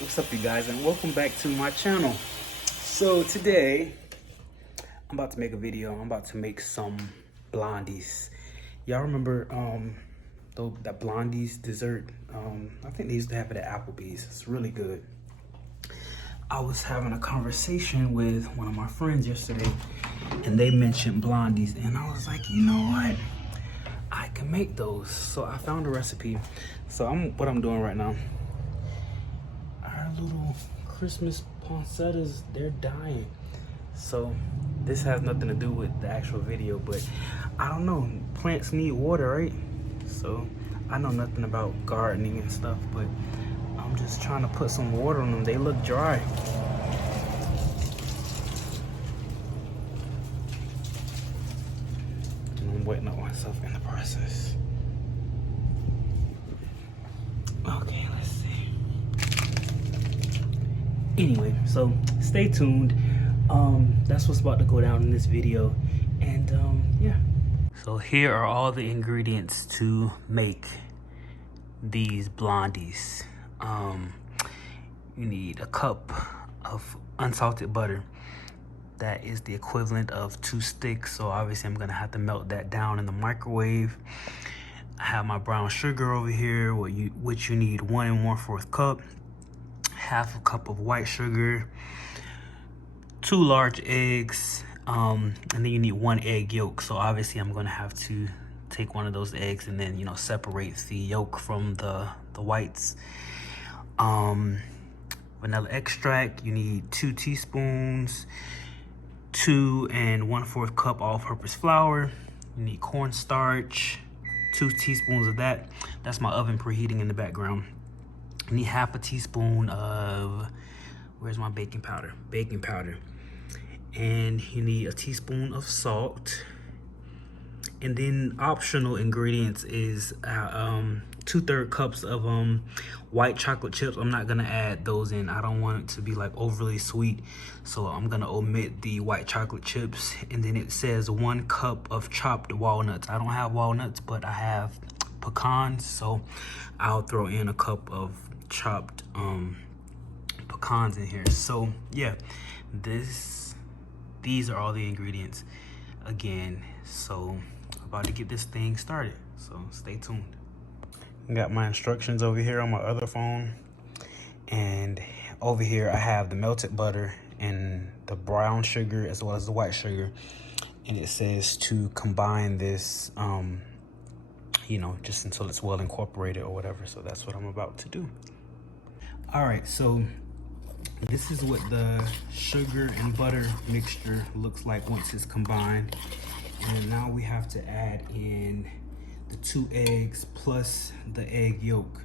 What's up, you guys, and welcome back to my channel. So today I'm about to make a video. I'm about to make some blondies. Y'all remember that Blondies dessert? I think they used to have it at Applebee's. It's really good. I was having a conversation with one of my friends yesterday and they mentioned Blondies, and I was like, you know what, I can make those. So I found a recipe. So what I'm doing right now, our little Christmas poinsettias, they're dying. So this has nothing to do with the actual video, but I don't know, plants need water, right? So I know nothing about gardening and stuff, but I'm just trying to put some water on them. They look dry. And I'm wetting up myself in the process. Okay, let's see. Anyway, so stay tuned. That's what's about to go down in this video, and yeah. So here are all the ingredients to make these blondies. You need a cup of unsalted butter. That is the equivalent of 2 sticks, so obviously I'm gonna have to melt that down in the microwave. I have my brown sugar over here, which you need 1 1/4 cup, half a cup of white sugar, 2 large eggs, and then you need 1 egg yolk. So obviously I'm gonna have to take one of those eggs and then, you know, separate the yolk from the whites. Vanilla extract, you need 2 teaspoons, 2 1/4 cup all-purpose flour. You need cornstarch, 2 teaspoons of that. That's my oven preheating in the background. You need half a teaspoon of, where's my baking powder? Baking powder. And you need a teaspoon of salt. And then optional ingredients is 2/3 cups of white chocolate chips. I'm not gonna add those in. I don't want it to be like overly sweet, so I'm gonna omit the white chocolate chips. And then it says 1 cup of chopped walnuts. I don't have walnuts, but I have pecans, so I'll throw in a cup of chopped pecans in here. So yeah, these are all the ingredients again. So about to get this thing started, so stay tuned. Got my instructions over here on my other phone, and over here I have the melted butter and the brown sugar as well as the white sugar, and it says to combine this you know, just until it's well incorporated or whatever. So that's what I'm about to do. All right, so this is what the sugar and butter mixture looks like once it's combined. And now we have to add in the 2 eggs plus the egg yolk.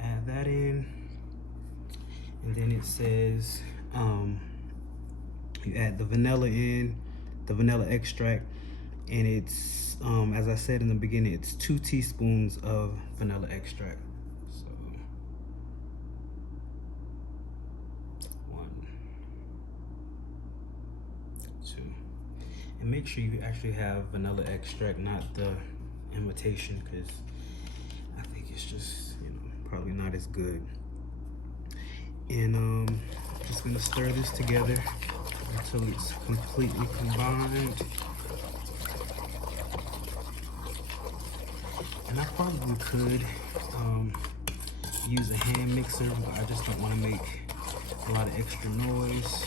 Add that in. And then it says you add the vanilla in, the vanilla extract. And it's, as I said in the beginning, it's 2 teaspoons of vanilla extract. So 1, 2. And make sure you actually have vanilla extract, not the imitation, because I think it's just, you know, probably not as good. And just gonna stir this together until it's completely combined. And I probably could use a hand mixer, but I just don't want to make a lot of extra noise.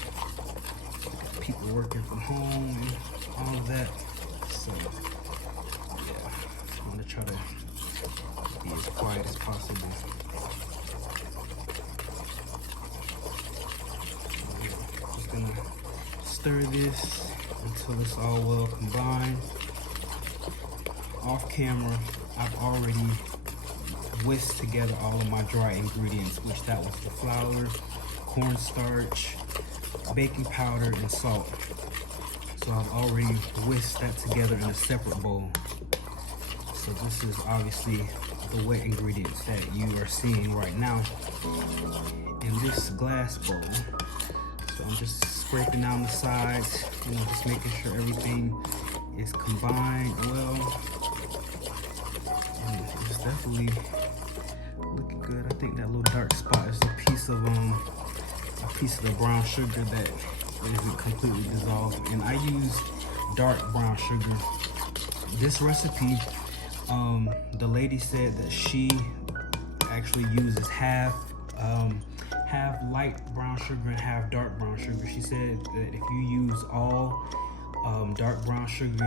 People working from home and all of that. So yeah, I'm gonna try to be as quiet as possible. Just gonna stir this until it's all well combined. Off camera, I've already whisked together all of my dry ingredients, which that was the flour, cornstarch, baking powder, and salt. So I've already whisked that together in a separate bowl. So this is obviously the wet ingredients that you are seeing right now in this glass bowl. So I'm just scraping down the sides, you know, just making sure everything is combined well. And it's definitely looking good. I think dark spot is a piece of the brown sugar that isn't completely dissolved, and I use dark brown sugar. This recipe, the lady said that she actually uses half light brown sugar and half dark brown sugar. She said that if you use all dark brown sugar,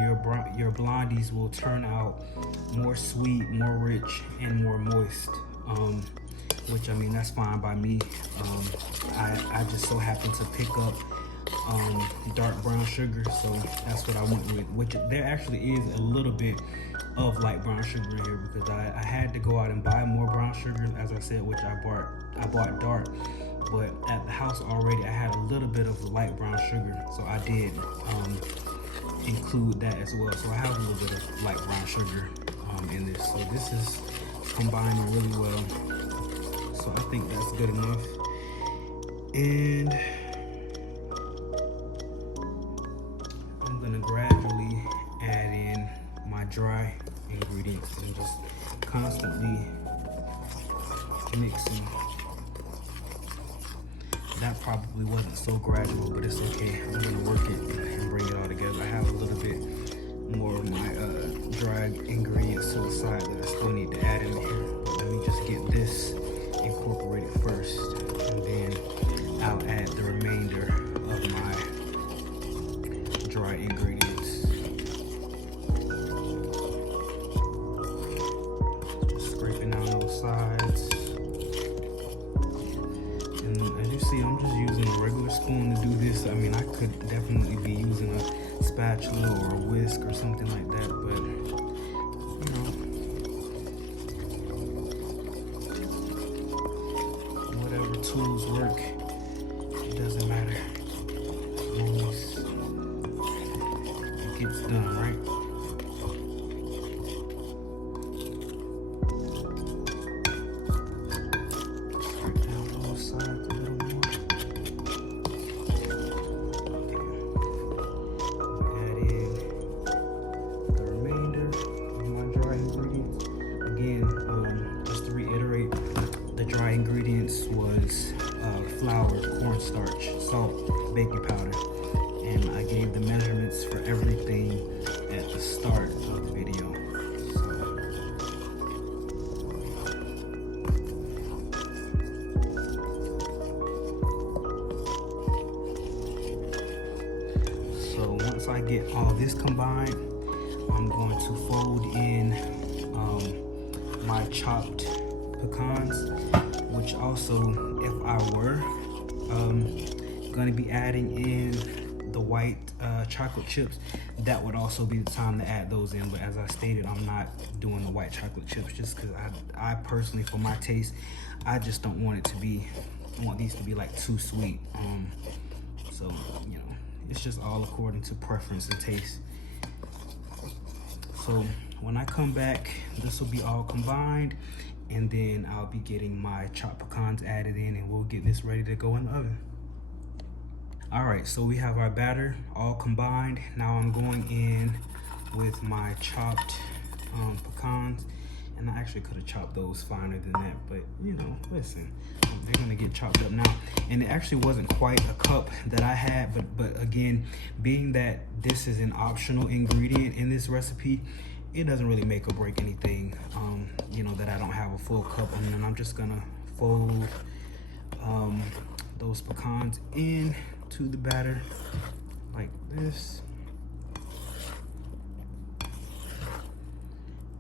your blondies will turn out more sweet, more rich, and more moist. Which, I mean, that's fine by me. I just so happen to pick up dark brown sugar, so that's what I went with. Which there actually is a little bit of light brown sugar in here, because I had to go out and buy more brown sugar, as I said, which I bought dark. But at the house already, I had a little bit of light brown sugar, so I did include that as well. So I have a little bit of light brown sugar in this. So this is combining really well. So I think that's good enough. And I'm gonna gradually add in my dry ingredients and just constantly mixing. That probably wasn't so gradual, but it's okay. I'm gonna work it and bring it all together. I have a little bit more of my dry ingredients to the side that I still need to add in here. But let me just get this incorporated first, and then I'll add the remainder of my dry ingredients. Just scraping down those sides. And as you see, I'm just using a regular spoon to do this. I mean, I could definitely be using a spatula or a whisk or something like that, but you know, whatever tools work, it doesn't matter. As long as it gets done, right? Ingredients was flour, cornstarch, salt, baking powder, and I gave the measurements for everything at the start of the video. So once I get all this combined, I'm going to fold in my chopped pecans, which also, if I were going to be adding in the white chocolate chips, that would also be the time to add those in. But as I stated, I'm not doing the white chocolate chips just because I personally, for my taste, I just don't want it to be, I want these to be like too sweet. So, you know, it's just all according to preference and taste. So when I come back, this will be all combined, and then I'll be getting my chopped pecans added in, and we'll get this ready to go in the oven. All right, so we have our batter all combined. Now I'm going in with my chopped pecans, and I actually could have chopped those finer than that, but you know, listen, they're gonna get chopped up now. And it actually wasn't quite a cup that I had, but again, being that this is an optional ingredient in this recipe, it doesn't really make or break anything, you know, that I don't have a full cup. And then I'm just gonna fold those pecans in to the batter like this.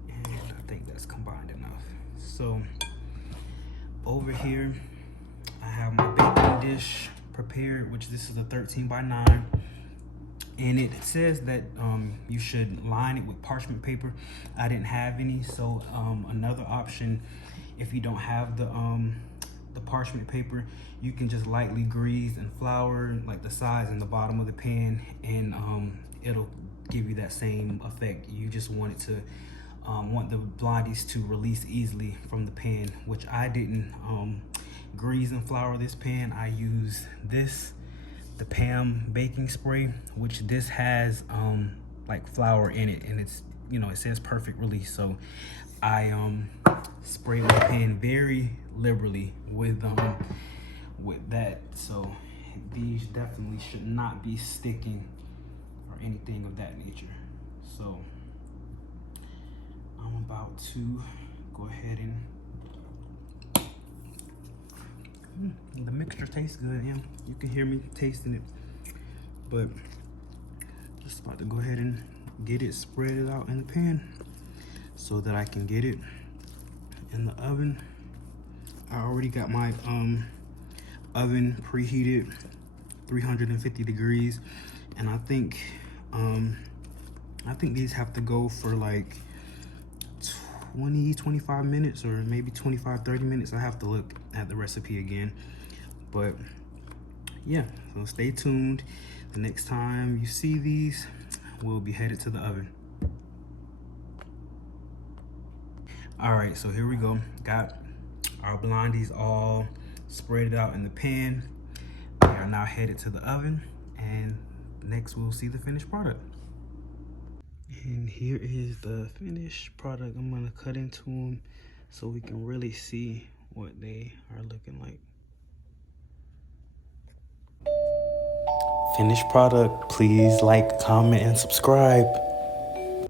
And I think that's combined enough. So over here, I have my baking dish prepared, which this is a 13 by 9. And it says that you should line it with parchment paper. I didn't have any, so another option, if you don't have the parchment paper, you can just lightly grease and flour like the sides and the bottom of the pan, and it'll give you that same effect. You just want it to want the blondies to release easily from the pan, which I didn't grease and flour this pan. I use this, the Pam baking spray, which this has like flour in it, and it's, you know, it says perfect release. So I spray my pan very liberally with that, so these definitely should not be sticking or anything of that nature. So I'm about to go ahead and the mixture tastes good. Yeah, you can hear me tasting it, but just about to go ahead and get it spread out in the pan so that I can get it in the oven. I already got my oven preheated 350 degrees, and I think these have to go for like 20-25 minutes, or maybe 25-30 minutes. I have to look at the recipe again, but yeah, so stay tuned. The next time you see these, we'll be headed to the oven. All right, so here we go. Got our blondies all spread out in the pan. They are now headed to the oven, and next we'll see the finished product. And here is the finished product. I'm gonna cut into them so we can really see what they are looking like. Finished product. Please like, comment, and subscribe.